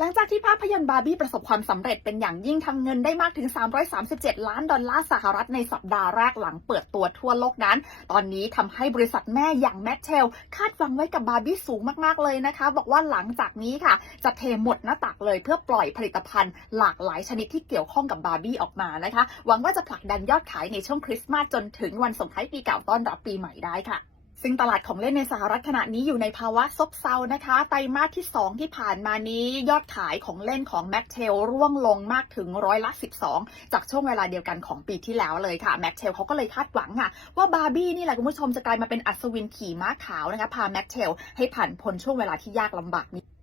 หลังจากที่ภาพยนตร์บาร์บี้ประสบความสำเร็จเป็นอย่างยิ่งทำเงินได้มากถึง 337 ล้านดอลลาร์สหรัฐในสัปดาห์แรกหลังเปิดตัวทั่วโลกนั้น ตอนนี้ทำให้บริษัทแม่อย่างแมทเทลคาดหวังไว้กับบาร์บี้สูงมากๆเลยนะคะ บอกว่าหลังจากนี้ค่ะ จะเทหมดหน้าตักเลยเพื่อปล่อยผลิตภัณฑ์หลากหลายชนิดที่เกี่ยวข้องกับบาร์บี้ออกมานะคะ หวังว่าจะผลักดันยอดขายในช่วงคริสต์มาสจนถึงวันส่งท้ายปีเก่าต้อนรับปีใหม่ได้ค่ะ ซึ่งตลาดของเล่นในสหรัฐขณะนี้อยู่ในภาวะซบเซานะคะ ไตรมาสที่ 2 ที่ผ่านมานี้ยอดขายของเล่นของแม็กเทลร่วงลงมากถึงร้อยละ 12 จากช่วงเวลาเดียวกันของปีที่แล้วเลยค่ะแม็กเทลเขาก็เลยคาดหวังค่ะว่าบาร์บี้นี่แหละคุณผู้ชมจะกลายมาเป็นอัศวินขี่ม้าขาวนะคะพาแม็กเทลให้ผ่านพ้นช่วงเวลาที่ยากลำบากนี้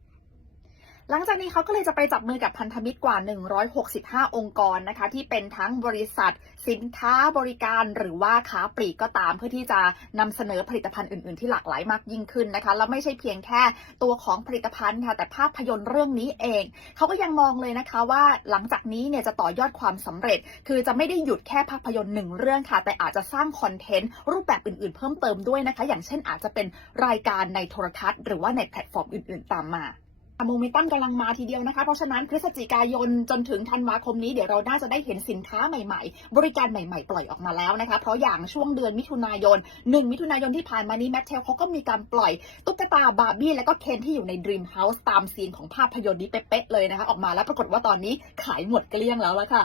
หลังจากนี้เขาก็เลยจะไปจับมือกับพันธมิตรกว่า 165 องค์กรนะคะ ที่เป็นทั้งบริษัท สินค้าบริการหรือว่าค้าปลีกก็ตาม เพื่อที่จะนำเสนอผลิตภัณฑ์อื่น ๆ ที่หลากหลายมากยิ่งขึ้นนะคะ แล้วไม่ใช่เพียงแค่ตัวของผลิตภัณฑ์ค่ะ แต่ภาพยนตร์เรื่องนี้เอง เขาก็ยังมองเลยนะคะว่าหลังจากนี้เนี่ยจะต่อยอดความสำเร็จ คือจะไม่ได้หยุดแค่ภาพยนตร์หนึ่งเรื่องค่ะ แต่อาจจะสร้างคอนเทนต์รูปแบบอื่น ๆ เพิ่มเติมด้วยนะคะ อย่างเช่นอาจจะเป็นรายการในโทรทัศน์ หรือว่าในแพลตฟอร์มอื่น ๆ ตามมา โมเมนตัมกำลังมาทีเดียวนะคะ เพราะฉะนั้นพฤศจิกายนจนถึงธันวาคมนี้เดี๋ยวเราน่าจะได้เห็นสินค้าใหม่ๆ บริการใหม่ๆ ปล่อยออกมาแล้วนะคะ เพราะอย่างช่วงเดือนมิถุนายน 1 มิถุนายนที่ผ่านมานี้แมทเทลเขาก็มีการปล่อยตุ๊กตาบาร์บี้และก็เคนที่อยู่ใน Dream House ตามซีนของภาพยนตร์นี้เป๊ะๆเลยนะคะ ออกมาแล้วปรากฏว่าตอนนี้ขายหมดเกลี้ยงแล้วละค่ะ